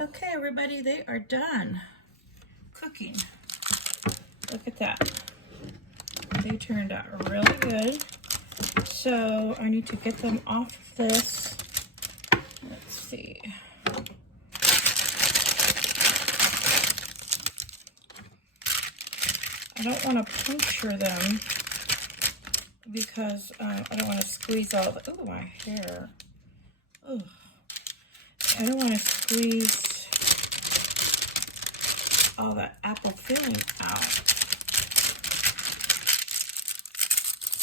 Okay, everybody, they are done cooking. Look at that. They turned out really good. So I need to get them off of this. Let's see. I don't want to puncture them because I don't want to squeeze all the, ooh, my hair. Ooh. I don't want to squeeze all that apple filling out.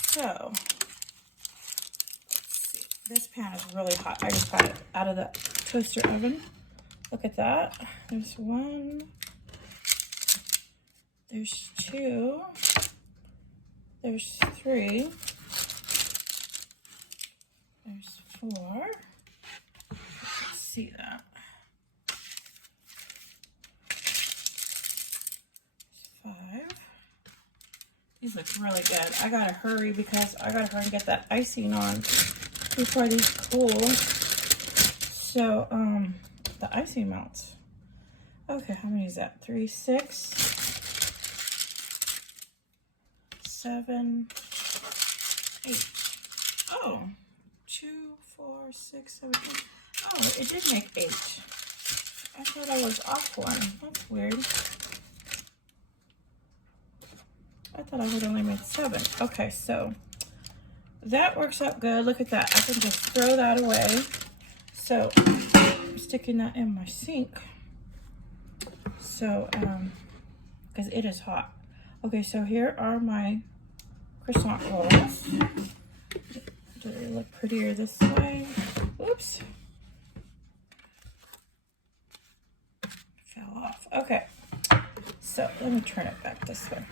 So, let's see. This pan is really hot. I just got it out of the toaster oven. Look at that. There's one. There's two. There's three. There's four. Let's see that. There's five. These look really good. I gotta hurry because I gotta hurry and get that icing on before these cool. So, the icing melts. Okay, how many is that? 3, 6, 7, 8. Oh, 2, 4, 6, 7, 8. Oh, it did make 8. I thought I was off one. That's weird. I thought I would only made 7. Okay, so that works out good. Look at that. I can just throw that away. So I'm sticking that in my sink. So, because it is hot. Okay, so here are my croissant rolls. Do they look prettier this way? Oops. Fell off. Okay. So let me turn it back this way.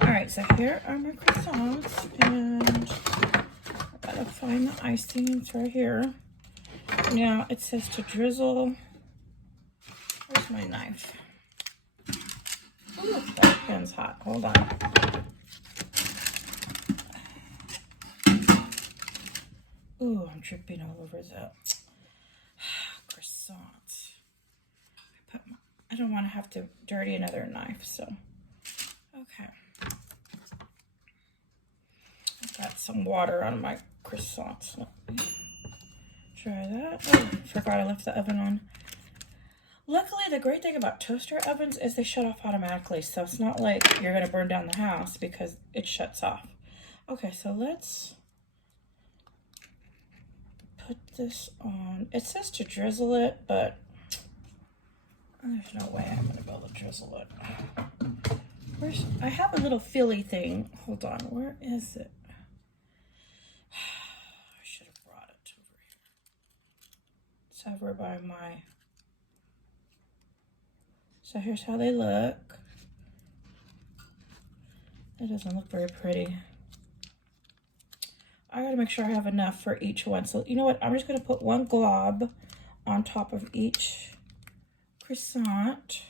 All right, so here are my croissants, and I gotta find the icing. It's right here. Now it says to drizzle. Where's my knife? Ooh, that pan's hot. Hold on. Ooh, I'm dripping all over the croissants. I don't want to have to dirty another knife, so okay. I got some water on my croissants. Let me try that. Oh, forgot I left the oven on. Luckily, the great thing about toaster ovens is they shut off automatically, so it's not like you're gonna burn down the house because it shuts off. Okay, so let's put this on. It says to drizzle it, but there's no way I'm gonna be able to drizzle it. I have a little filly thing. Hold on, where is it? I should have brought it over here. It's over by my... So here's how they look. It doesn't look very pretty. I gotta make sure I have enough for each one. So you know what? I'm just gonna put one glob on top of each croissant.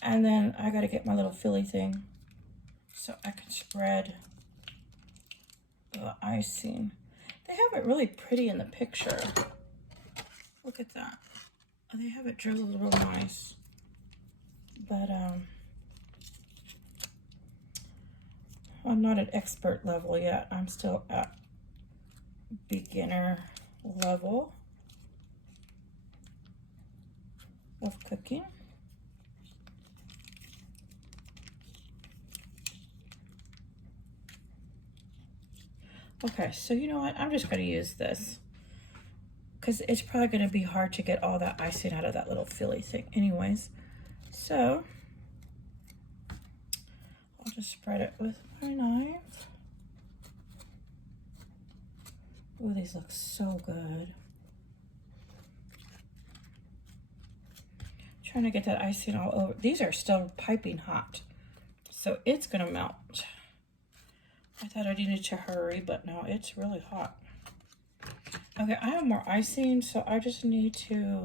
And then I gotta get my little filly thing so I can spread the icing. They have it really pretty in the picture. Look at that. They have it drizzled real nice. But I'm not at expert level yet. I'm still at beginner level of cooking. Okay, so you know what? I'm just going to use this because it's probably going to be hard to get all that icing out of that little filly thing anyways. So I'll just spread it with my knife. Oh, these look so good. Trying to get that icing all over. These are still piping hot, so it's gonna melt. I thought I needed to hurry, but no, it's really hot. Okay, I have more icing, so I just need to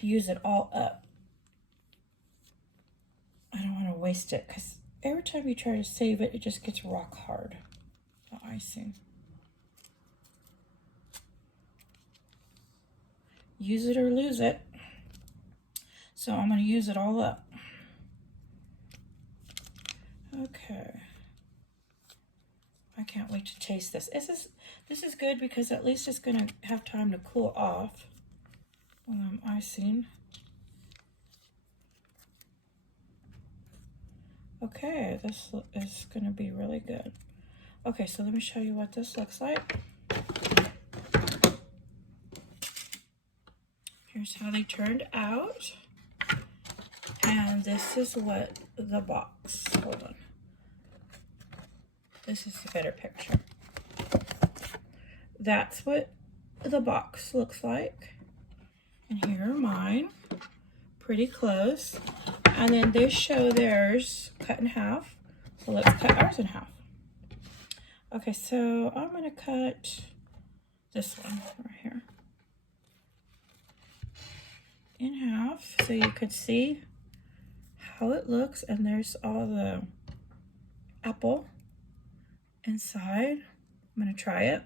use it all up. I don't want to waste it because every time you try to save it, it just gets rock hard, the icing. use it or lose it. So I'm going to use it all up. Okay. I can't wait to taste this. This is good because at least it's going to have time to cool off when I'm icing. Okay, this is going to be really good. Okay, so let me show you what this looks like. Here's how they turned out. And this is what the box, hold on. This is a better picture. That's what the box looks like. And here are mine, pretty close. And then they show theirs cut in half. So let's cut ours in half. Okay, so I'm gonna cut this one right here in half so you could see how it looks. And there's all the apple inside. I'm gonna try it.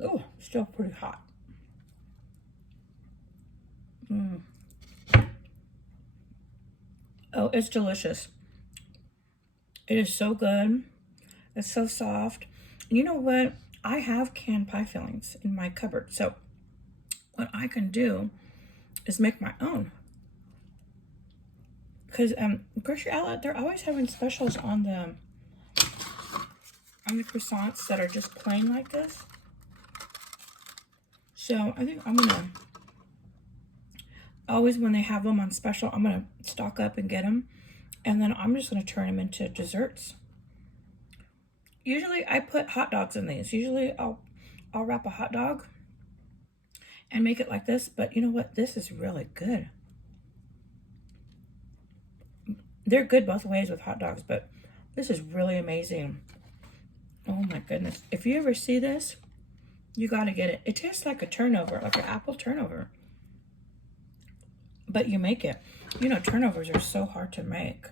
Oh, still pretty hot. Oh, it's delicious. It is so good. It's so soft. And you know what? I have canned pie fillings in my cupboard. So what I can do is make my own. Because grocery outlet, they're always having specials on the croissants that are just plain like this. So I think I'm gonna always, when they have them on special, I'm gonna stock up and get them, and then I'm just gonna turn them into desserts. Usually I put hot dogs in these. Usually I'll wrap a hot dog and make it like this, but you know what? This is really good. They're good both ways with hot dogs, but this is really amazing. Oh my goodness. If you ever see this, you gotta get it. It tastes like a turnover, like an apple turnover. But you make it. You know, turnovers are so hard to make.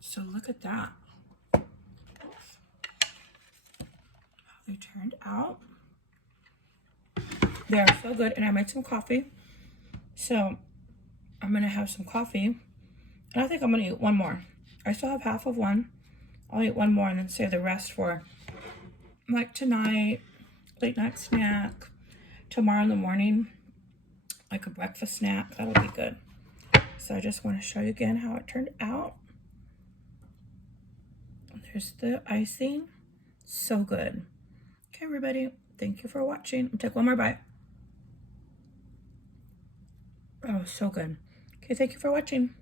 So look at that. How they turned out. They are so good. And I made some coffee. So I'm gonna have some coffee. And I think I'm gonna eat one more. I still have half of one. I'll eat one more and then save the rest for like tonight, late night snack, tomorrow in the morning, like a breakfast snack. That'll be good. So I just want to show you again how it turned out. There's the icing. So good. Okay, everybody. Thank you for watching. I'll take one more bite. Oh, so good. Okay, thank you for watching.